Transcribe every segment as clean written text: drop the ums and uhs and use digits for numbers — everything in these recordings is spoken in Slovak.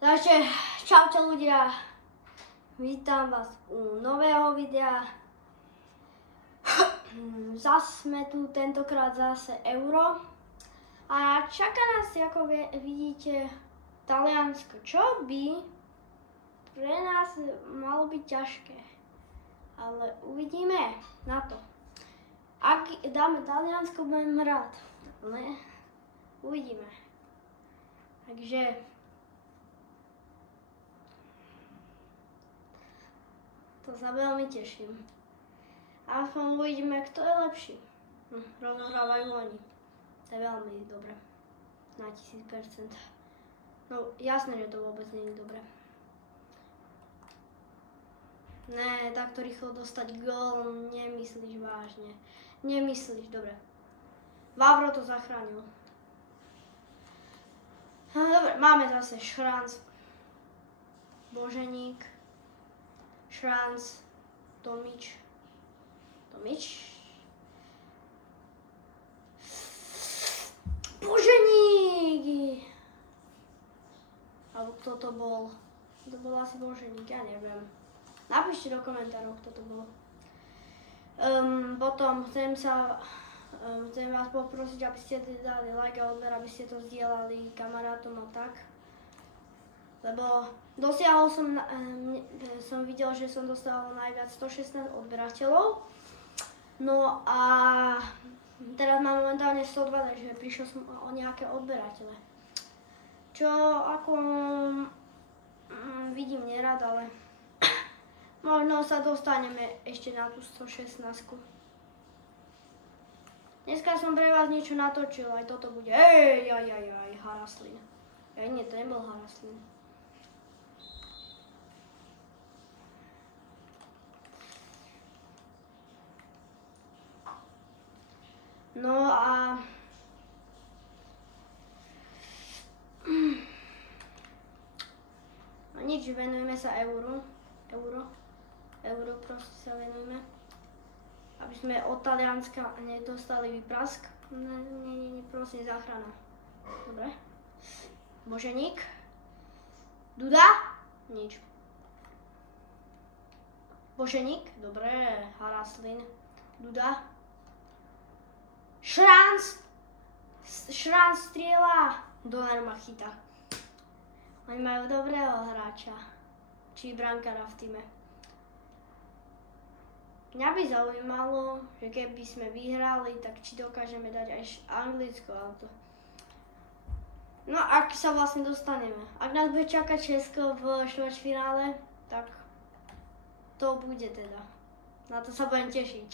Takže čaute ľudia, vítam vás u nového videa. Zas sme tu, tentokrát zase euro. A čaká nás, ako vidíte, Taliansko, čo by pre nás malo byť ťažké. Ale uvidíme na to. Ak dáme Taliansko, budem rád. Ale uvidíme. Takže to sa veľmi teším. A aspoň uvidíme, kto je lepší. Rozohrávajú oni. To je veľmi dobré. Na 1000%. No jasné, že to vôbec nie je dobré. Ne, takto rýchlo dostať gól, nemyslíš vážne. Nemyslíš, dobre. Vavro to zachránil. No, dobre, máme zase Šranc, Boženík, Šranc, Tomič. Boženík! Alebo kto to bol? To bol asi Boženík, ja neviem. Napíšte do komentárov, kto to bol. Potom chcem vás poprosiť, aby ste dali like a odber, aby ste to zdieľali kamarátom a tak. Lebo dosiahol som videl, že som dostal najviac 116 odberateľov. No a teraz mám momentálne 102, takže prišiel som o nejaké odberateľe. Čo ako vidím nerad, ale možno sa dostaneme ešte na tú 116. Dneska som pre vás niečo natočil, aj toto bude. Haraslín. Nie, to nebol Haraslín. No a nič, venujeme sa euro proste sa venujeme, aby sme od Talianska nedostali výprask. Nie, prosím, záchrana. Dobre. Boženík. Duda? Nič. Boženík, dobre, Haraslín. Duda. Šranc strieľa. Donnarumma chytá. Oni majú dobrého hráča. Či brankára v týme. Mňa by zaujímalo, že keby sme vyhrali, tak či dokážeme dať aj Anglicko auto. No ak sa vlastne dostaneme. Ak nás bude čakať Česko v štvrťfinále, tak to bude teda. Na to sa budem tešiť.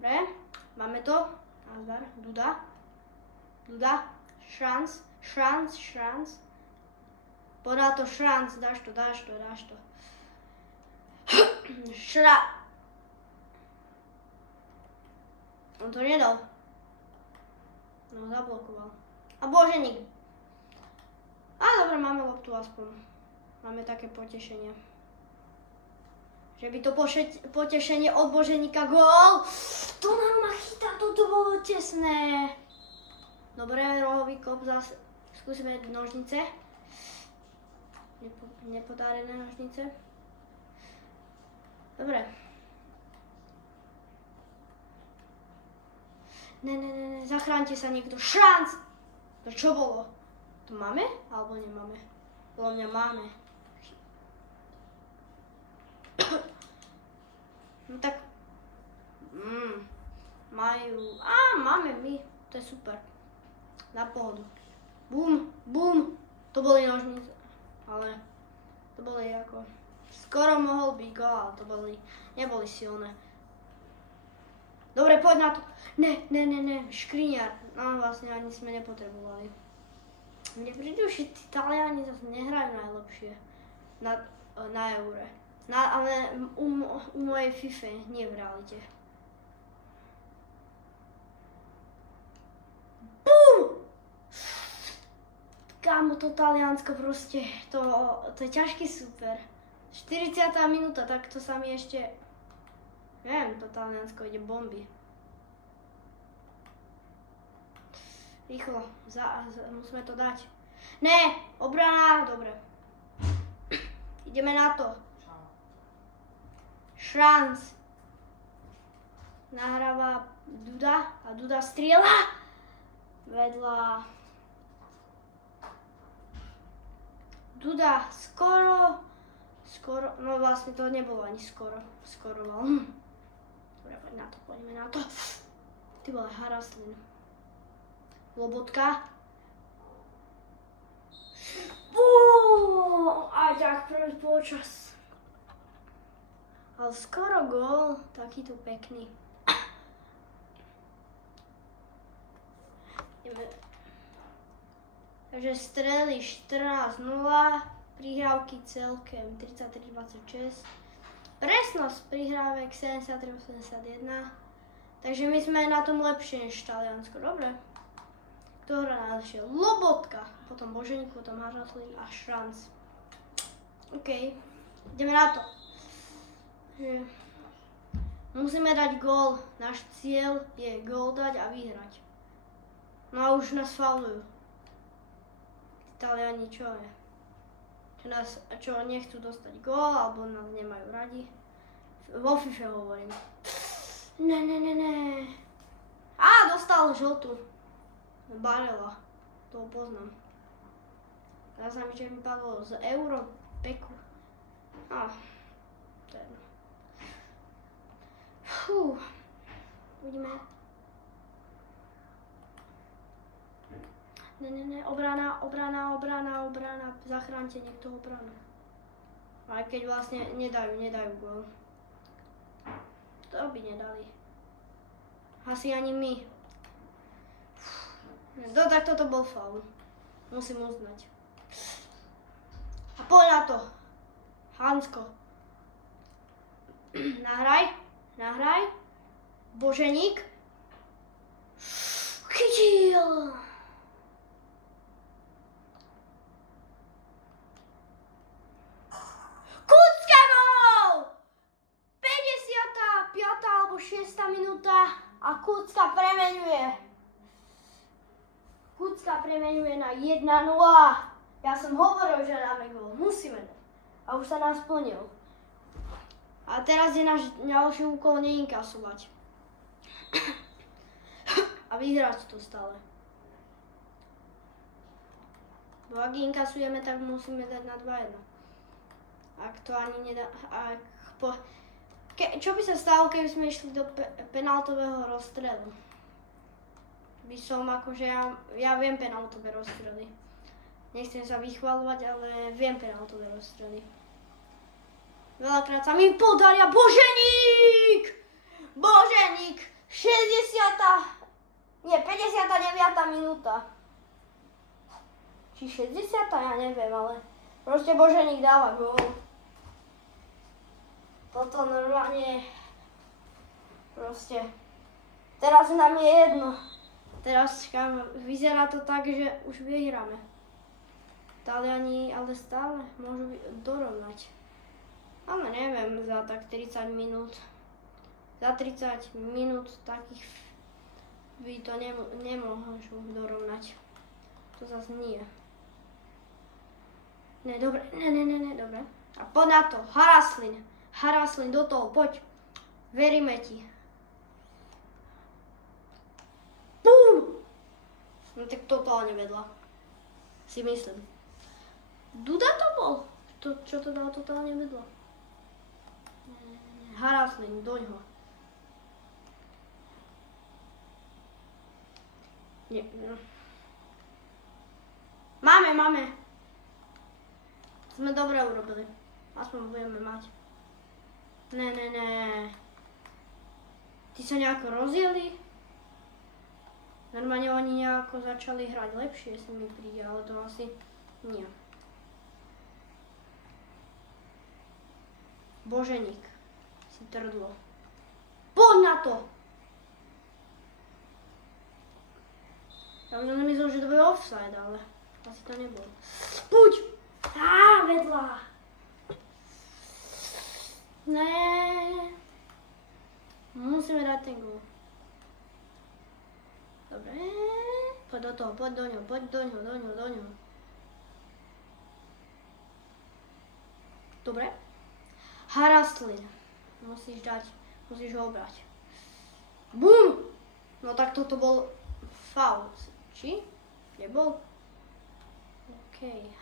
Dobre, máme to. Nazdar, Duda. Šranc. Podá to Šranc, dáš to. On to nedal. No, zablokoval. A Boženík. A dobre, máme loptu aspoň. Máme také potešenie. Že by to potešenie od Boženíka gól. To nám ma chytá, toto bolo tesné. Dobre, rohový kop zase. Skúsime nožnice. Nepodárené nožnice. Dobre. Ne, zachránte sa niekto. Šranc! To čo bolo? To máme? Alebo nemáme? Podľa mňa máme. No tak. Majú. Máme my. To je super. Na pohodu. Bum. To boli nožnice. Ale to boli ako. Skoro mohol byť gól, ale to neboli silné. Dobre, poď na to. Ne, škriňar. No vlastne ani sme nepotrebovali. Mne prídu, že tí Taliani zase nehrajú najlepšie na eure. Ale u mojej FIFA, nie v realite. Bum! Kámo, to Taliansko proste, to je ťažký super. 40. minúta, tak to sa mi ešte, neviem, to Taliansko ide bomby. Rýchlo, musíme to dať. Ne, obrana, dobre. Ideme na to. Šranc. Nahráva Duda a Duda strieľa. Vedľa. Duda skoro, no vlastne to nebolo ani skoroval. Dobre, poďme na to. Ty vole, Haraslin. Lobotka. Aj tak prvý počas. Ale skoro gól, takýto pekný. Takže strely 14-0, prihrávky celkem 33-26. Presnosť prihrávek 73-81. Takže my sme na tom lepšie než Taliansko, dobre. Kto hrá najlepšie? Lobotka, potom Boženík, potom Haraslin a Šranc. OK, ideme na to. Musíme dať gól. Náš cieľ je gól dať a vyhrať. No a už nás faulujú. Taliani čo je? Čo nechcú dostať gól, alebo nás nemajú radi. Vo FIFA hovorím. Ne. Á, dostal žltú. Barela. To poznám. Teraz sa mi čo mi padlo z Europeku. To je jedno. Fú. Uvidíme. Ne. Obrana. Zachránte niekto obranu. Aj keď vlastne nedajú gól. To by nedali. Asi ani my. Tak toto bol faul. Musím uznať. A poď na to. Hansko. Nahraj. Boženík. Chytil. Kucka gól! 55. alebo 6. minúta a Kucka premenuje na 1-0. Ja som hovoril, že dáme gól. Musíme dať. A už sa nám splnil. A teraz je náš ďalší úkol neinkasovať. A vyhrať to stále. Bo ak inkasujeme, tak musíme dať na 2-1. Ak to ani nedá... Čo by sa stalo, keby sme išli do penáltového rozstrelu? By som akože... Ja viem penáltové rozstrely. Nechcem sa vychvaľovať, ale viem penáltové rozstrely. Veľakrát sa mi podaria. Boženík! 59. minúta. Či 60, ja neviem, ale proste Boženík dáva gól. Toto normálne proste. Teraz nám je jedno. Teraz vyzerá to tak, že už vyhráme. Taliani ale stále môžu dorovnať. Ale neviem, za tak 30 minút. Za 30 minút takých by to nemôžu dorovnať. To zase nie. Ne, dobre. A poď na to. Haraslin, do toho, poď. Veríme ti. Bum! No tak totálne vedľa. Si myslím. Duda to bol? Čo to dalo totálne vedľa? Haraslin, doňho. Nie. Máme. Sme dobre urobili. Aspoň budeme mať. Ne. Tí sa nejako rozjeli. Normálne oni nejako začali hrať lepšie, sa mi príde, ale to asi nie. Boženík si trdlo. Poď na to! Ja už som myslel, že to bude offside, ale asi to nebolo. Poď! Vedľa! Ne. Musíme dať ten gól. Dobre. Poď do toho, poď do ňoho. Dobre. Haraslin. Musíš ho obrať. Bum! No tak toto bol faul. Či? Nebol? OK.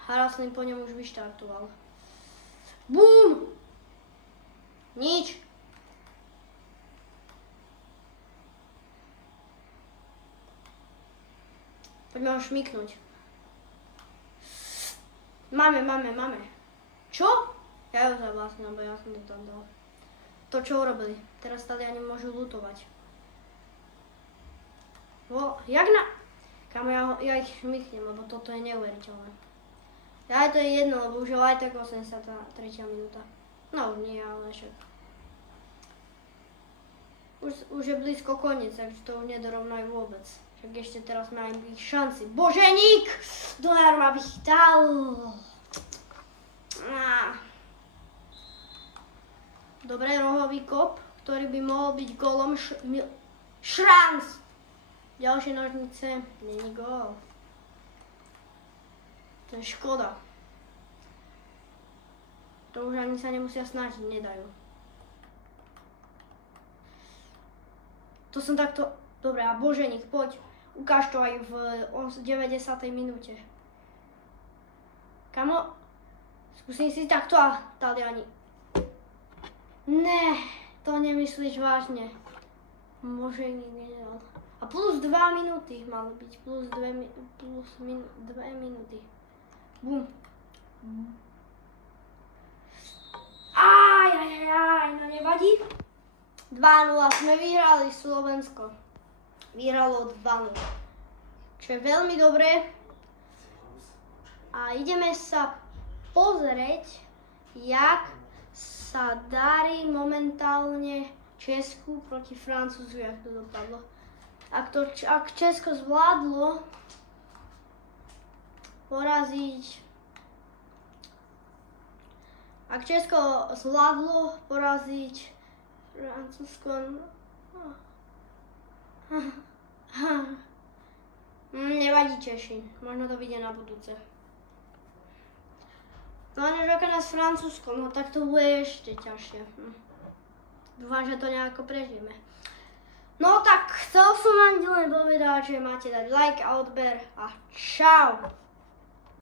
Haraslin po ňom už vyštartoval. Bum! Nič. Poďme ho šmiknúť. Máme. Čo? Ja ju zavlastním, lebo ja som to tam dal. To, čo urobili. Teraz Taliani môžu lutovať. Kamo, ja ich šmiknem, lebo toto je neuveriteľné. Ja to je jedno, lebo už je aj tak 83. minúta. No už nie, ale však. Už je blízko koniec, takže to už nedorovnajú vôbec. Však ešte teraz majú ich šanci. Boženík! Donar ma vychytal! Dobre, rohový kop, ktorý by mohol byť gólom Šranc! Ďalšie nožnice, není gól. To je škoda. To už ani sa nemusia snažiť, nedajú. To som takto... Dobre, a Boženík, poď. Ukáž to aj v 90. minúte. Kamo, skúsim si takto a Taliani. Ne, to nemyslíš vážne. Boženík nedal. A plus 2 minúty malo byť, plus 2 minúty. Bum. No nevadí. 2-0 sme vyhrali Slovensko. Vyhralo 2-0. Čo je veľmi dobré. A ideme sa pozrieť, jak sa darí momentálne Česku proti Francúzsku, jak to dopadlo. Ak Česko zvládlo poraziť Francúzsko, nevadí Češi, možno to vyjde na budúce. No a než aká nás Francúzsko, no tak to bude ešte ťažšie. Dúfam, že to nejako prežijeme. No tak, chcel som vám len povedať, že máte dať like a odber a čau!